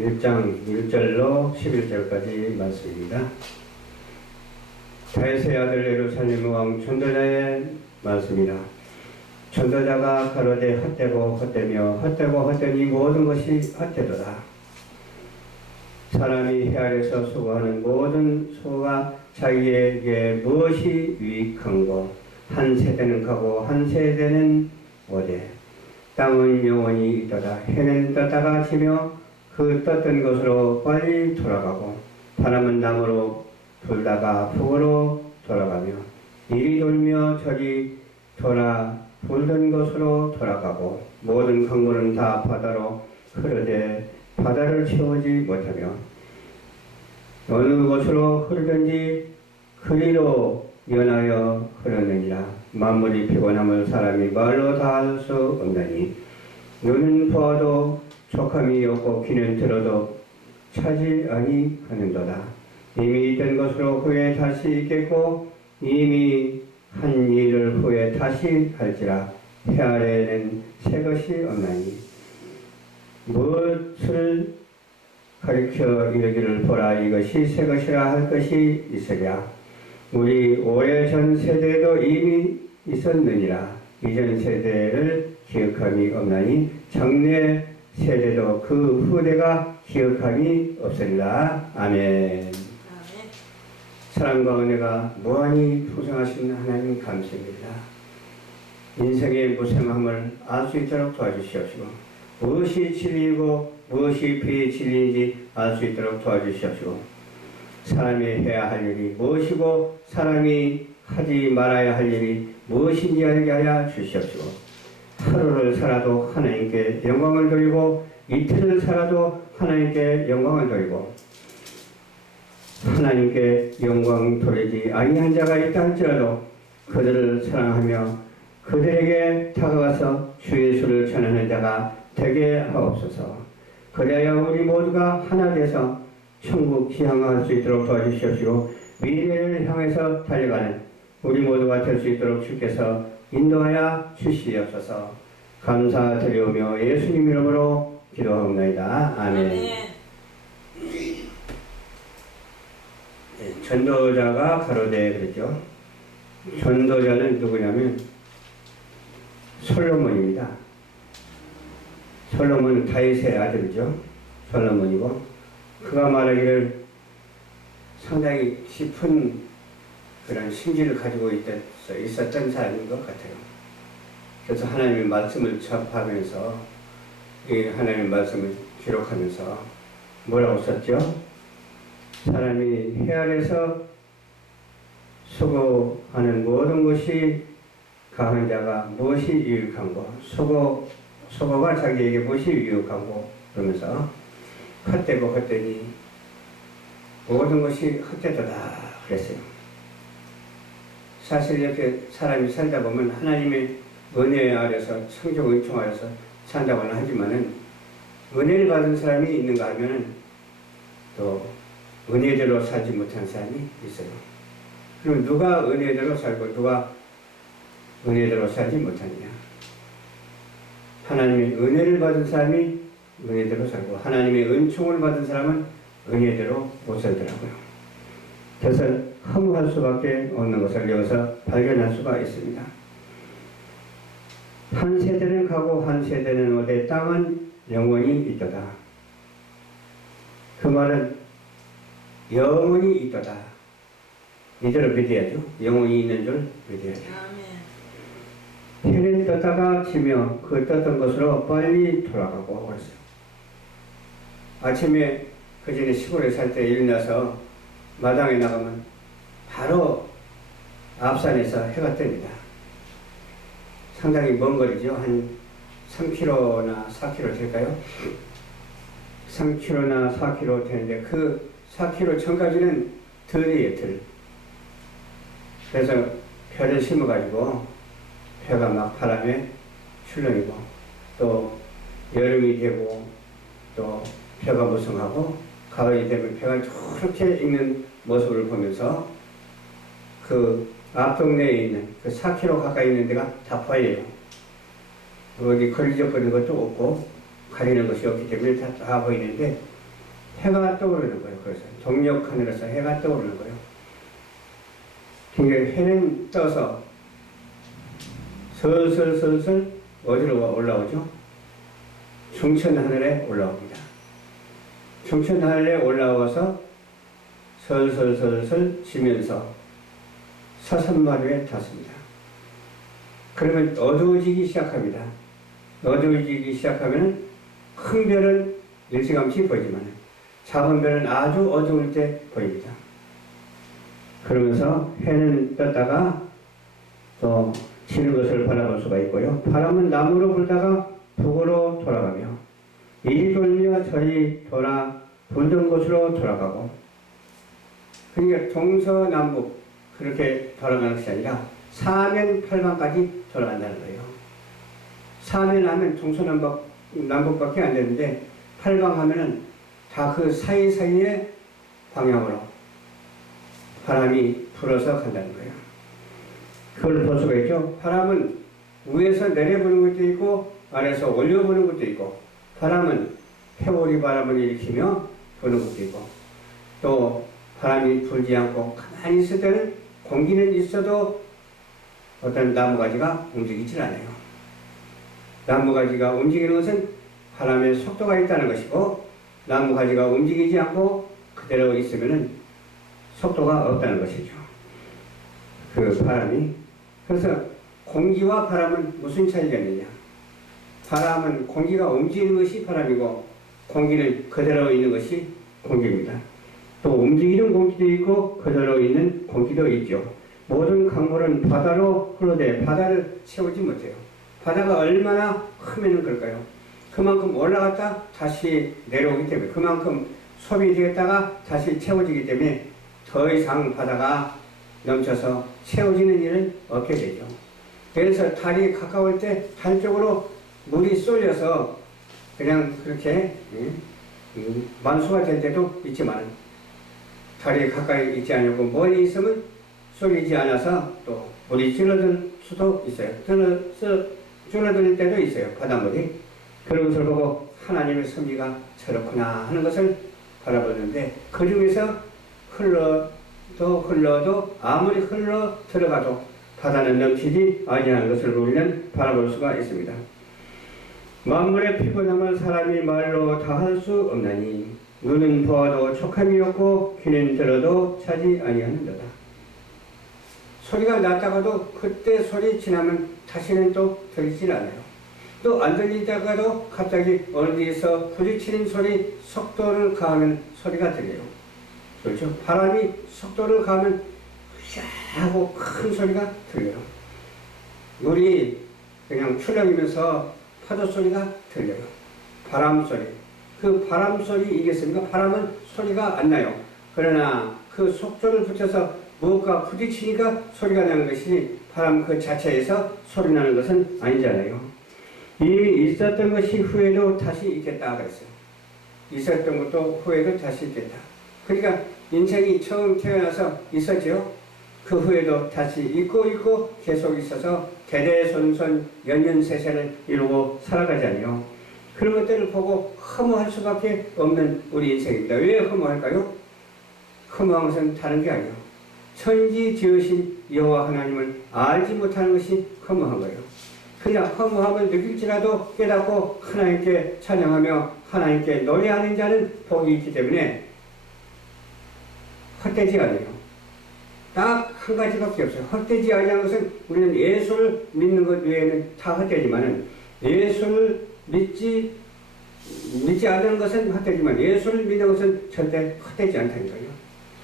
1장 1절로 11절까지 말씀입니다. 다윗의 아들 예루살렘 왕 전도자의 말씀이라. 전도자가 가로되 헛되고 헛되며 헛되고 헛되니 모든 것이 헛되도다. 사람이 해 아래서 수고하는 모든 수고가 자기에게 무엇이 유익한고, 한 세대는 가고 한 세대는 오되 땅은 영원히 있도다. 해는 떴다가 지며 그 떴던 곳으로 빨리 돌아가고, 바람은 남으로 불다가 북으로 돌아가며 이리 돌며 저리 돌아 불던 곳으로 돌아가고, 모든 강물은 다 바다로 흐르되 바다를 채우지 못하며 어느 곳으로 흐르든지 그리로 연하여 흐르느니라. 만물이 피곤함을 사람이 말로 다 할 수 없나니, 눈은 보아도 촉함이 없고 귀는 들어도 차지 아니하는도다. 이미 있던 것으로 후에 다시 있겠고 이미 한 일을 후에 다시 할지라. 해 아래에는 새 것이 없나니, 무엇을 가리켜 이르기를 보라, 이것이 새 것이라 할 것이 있으랴. 우리 오래전 세대도 이미 있었느니라. 이전 세대를 기억함이 없나니 장래 세대도 그 후대가 기억함이 없으리라. 아멘. 사랑과 은혜가 무한히 풍성하신 하나님 감사합니다. 인생의 무생함을 알 수 있도록 도와주시옵시고, 무엇이 진리이고 무엇이 비진리인지 알 수 있도록 도와주시옵시고, 사람이 해야 할 일이 무엇이고 사람이 하지 말아야 할 일이 무엇인지 알게 하여 주시옵시고, 하루를 살아도 하나님께 영광을 돌리고 이틀을 살아도 하나님께 영광을 돌리고, 하나님께 영광 돌리지 아니한 자가 있다 할지라도 그들을 사랑하며 그들에게 다가가서 주 예수를 전하는 자가 되게 하옵소서. 그래야 우리 모두가 하나 돼서 천국 지향할 수 있도록 도와주시옵시고, 미래를 향해서 달려가는 우리 모두가 될 수 있도록 주께서 인도하여 주시옵소서. 감사드리오며 예수님 이름으로 기도하옵나이다. 아멘. 전도자가 가로되 그랬죠. 전도자는 누구냐면 솔로몬입니다. 솔로몬은 다윗의 아들이죠. 솔로몬이고, 그가 말하기를 상당히 깊은 그런 심지를 가지고 있었던 사람인 것 같아요. 그래서 하나님의 말씀을 접하면서 이 하나님의 말씀을 기록하면서 뭐라고 썼죠? 사람이 해 아래서 수고하는 모든 것이 강한 자가 무엇이 유익한고, 수고가 자기에게 무엇이 유익한고, 그러면서 헛되고 헛되니 모든 것이 헛되도다 그랬어요. 사실 이렇게 사람이 살다 보면 하나님의 은혜 아래서, 성적 은총 아래서 산다고는 하지만은, 은혜를 받은 사람이 있는가 하면은 또 은혜대로 살지 못한 사람이 있어요. 그럼 누가 은혜대로 살고 누가 은혜대로 살지 못하느냐? 하나님의 은혜를 받은 사람이 은혜대로 살고, 하나님의 은총을 받은 사람은 은혜대로 못 살더라고요. 그래서 허무할 수밖에 없는 것을 여기서 발견할 수가 있습니다. 한 세대는 가고 한 세대는 오되 땅은 영원히 있도다. 그 말은 영원히 있도다. 이대로 믿어야죠. 영원히 있는 줄 믿어야죠. 해는 떴다가 지며 그 떴던 곳으로 빨리 돌아가고 그랬어요. 아침에 그 전에 시골에 살 때 일어나서 마당에 나가면 바로 앞산에서 해가 뜹니다. 상당히 먼 거리죠. 한 3km나 4km 될까요? 3km나 4km 되는데 그 4km 전까지는 들이에요, 들. 그래서 벼를 심어가지고 벼가 막 바람에 출렁이고, 또 여름이 되고 또 벼가 무성하고 가을이 되면 벼가 저렇게 익는 모습을 보면서 그 앞동네에 있는 그 4km 가까이 있는 데가 다 보여요. 어디 걸리적거리는 것도 없고 가리는 것이 없기 때문에 다 보이는데, 해가 떠오르는 거예요. 그래서 동력 하늘에서 해가 떠오르는 거예요. 그러니까 해는 떠서 슬슬슬슬 어디로 올라오죠? 중천 하늘에 올라옵니다. 중천 하늘에 올라와서 슬슬슬슬 지면서 서산마루에 닿습니다. 그러면 어두워지기 시작합니다. 어두워지기 시작하면 큰 별은 일찌감치 보이지만 작은 별은 아주 어두울 때 보입니다. 그러면서 해는 떴다가 또 지는 것을 바라볼 수가 있고요. 바람은 남으로 불다가 북으로 돌아가며 이리 돌며 저리 돌아 불던 곳으로 돌아가고, 그러니까 동서남북 그렇게 돌아가는 것이 아니라 사면팔방까지 돌아간다는 거예요. 사면하면 동서남북밖에 안 되는데 팔방하면은 다 그 사이사이의 방향으로 바람이 불어서 간다는 거예요. 그걸 볼 수가 있죠. 바람은 위에서 내려보는 것도 있고 아래에서 올려보는 것도 있고, 바람은 회오리 바람을 일으키며 부는 것도 있고, 또 바람이 불지 않고 가만히 있을 때는 공기는 있어도 어떤 나무가지가 움직이질 않아요. 나무가지가 움직이는 것은 바람의 속도가 있다는 것이고, 나무가지가 움직이지 않고 그대로 있으면 속도가 없다는 것이죠. 그 바람이. 그래서 공기와 바람은 무슨 차이가 있느냐? 바람은 공기가 움직이는 것이 바람이고 공기는 그대로 있는 것이 공기입니다. 또 움직이는 공기도 있고 그대로 있는 공기도 있죠. 모든 강물은 바다로 흘러대 바다를 채우지 못해요. 바다가 얼마나 크면 그럴까요? 그만큼 올라갔다 다시 내려오기 때문에, 그만큼 소비되었다가 다시 채워지기 때문에 더 이상 바다가 넘쳐서 채워지는 일은 없게 되죠. 그래서 달이 가까울 때 달 쪽으로 물이 쏠려서 그냥 그렇게 만수가 될 때도 있지만, 달이 가까이 있지 않고 멀리 있으면 쏠리지 않아서 또 물이 줄어들 수도 있어요. 줄어들 때도 있어요. 바닷물이. 그런 것을 보고 하나님의 섭리가 저렇구나 하는 것을 바라보는데, 그 중에서 흘러도 아무리 흘러 들어가도 바다는 넘치지 아니하는 것을 우리는 바라볼 수가 있습니다. 만물의 피곤함을 사람이 말로 다 할 수 없나니 눈은 보아도 촉함이 없고 귀는 들어도 차지 아니하는도다. 소리가 났다가도 그때 소리 지나면 다시는 또 들리질 않아요. 또 안 들리다가도 갑자기 어디서 부딪히는 소리, 속도를 가하면 소리가 들려요. 그렇죠? 바람이 속도를 가하면 휘하고 큰 소리가 들려요. 물이 그냥 출렁이면서 파도 소리가 들려요. 바람 소리. 그 바람 소리이겠습니까? 바람은 소리가 안 나요. 그러나 그 속도를 붙여서 무엇과 부딪히니까 소리가 나는 것이지, 바람 그 자체에서 소리 나는 것은 아니잖아요. 이미 있었던 것이 후에도 다시 있겠다 그랬어요. 있었던 것도 후에도 다시 있겠다. 그러니까 인생이 처음 태어나서 있었죠. 그 후에도 다시 있고 계속 있어서 대대손손 연년세세를 이루고 살아가잖아요. 그런 것들을 보고 허무할 수밖에 없는 우리 인생입니다. 왜 허무할까요? 허무한 것은 다른 게 아니에요. 천지 지으신 여호와 하나님을 알지 못하는 것이 허무한 거예요. 그냥 허무함을 느낄지라도 깨닫고 하나님께 찬양하며 하나님께 노래하는 자는 복이 있기 때문에 헛되지 않아요. 딱 한 가지밖에 없어요. 헛되지 아니하는 것은, 우리는 예수를 믿는 것 외에는 다 헛되지만, 예수를 믿지 않는 것은 헛되지만 예수를 믿는 것은 절대 헛되지 않다는 거예요.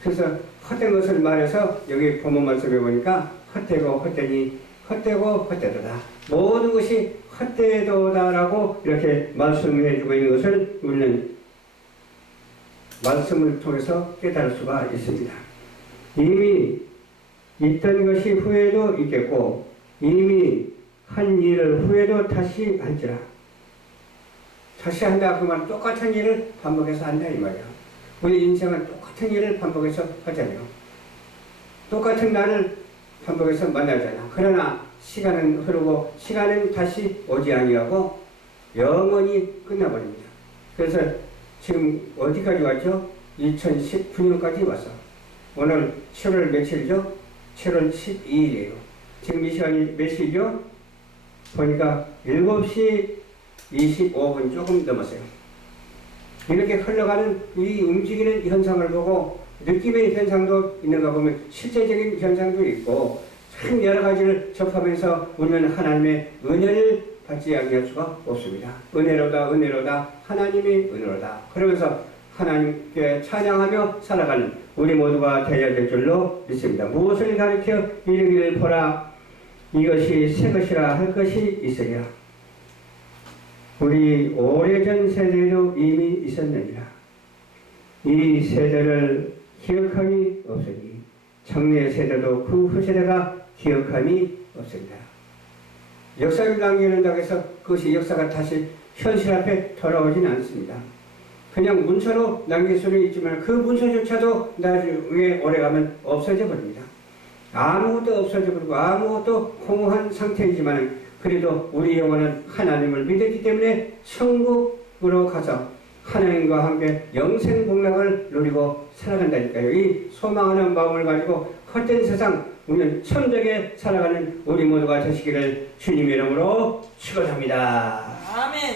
그래서 헛된 것을 말해서 여기 본문 말씀에 보니까 헛되고 헛되니 헛되고 헛되도다. 모든 것이 헛되도다라고 이렇게 말씀해 주고 있는 것을 우리는 말씀을 통해서 깨달을 수가 있습니다. 이미 있던 것이 후에도 있겠고, 이미 한 일을 후에도 다시 할지라. 다시 한다 그 말은 똑같은 일을 반복해서 한다 이 말이야. 우리 인생은 똑같은 일을 반복해서 하잖아요. 똑같은 날을 반복해서 만나잖아. 그러나 시간은 흐르고 시간은 다시 오지 아니하고 영원히 끝나버립니다. 그래서 지금 어디까지 왔죠? 2019년까지 왔어. 오늘 7월 며칠이죠? 7월 12일이에요. 지금 이 시간이 몇 시죠? 보니까 7시 25분 조금 넘었어요. 이렇게 흘러가는 이 움직이는 현상을 보고 느낌의 현상도 있는가 보면 실제적인 현상도 있고 참 여러 가지를 접하면서 우리는 하나님의 은혜를 받지 않을 수가 없습니다. 은혜로다 은혜로다 하나님의 은혜로다. 그러면서 하나님께 찬양하며 살아가는 우리 모두가 되어야 될 줄로 믿습니다. 무엇을 가리켜 이르기를 보라 이것이 새 것이라 할 것이 있으랴. 우리 오래전 세대에도 이미 있었느니라. 이 세대를 기억함이 없으니 청래 세대도 그 후세대가 기억함이 없습니다. 역사를 남기는다고 해서 그것이 역사가 다시 현실 앞에 돌아오지는 않습니다. 그냥 문서로 남길 수는 있지만 그 문서조차도 나중에 오래가면 없어져 버립니다. 아무것도 없어져 버리고 아무것도 공허한 상태이지만 그래도 우리 영혼은 하나님을 믿었기 때문에 천국으로 가서 하나님과 함께 영생복락을 누리고 살아간다니까요. 이 소망하는 마음을 가지고 헛된 세상 우리는 천국에 살아가는 우리 모두가 되시기를 주님의 이름으로 축원합니다. 아멘.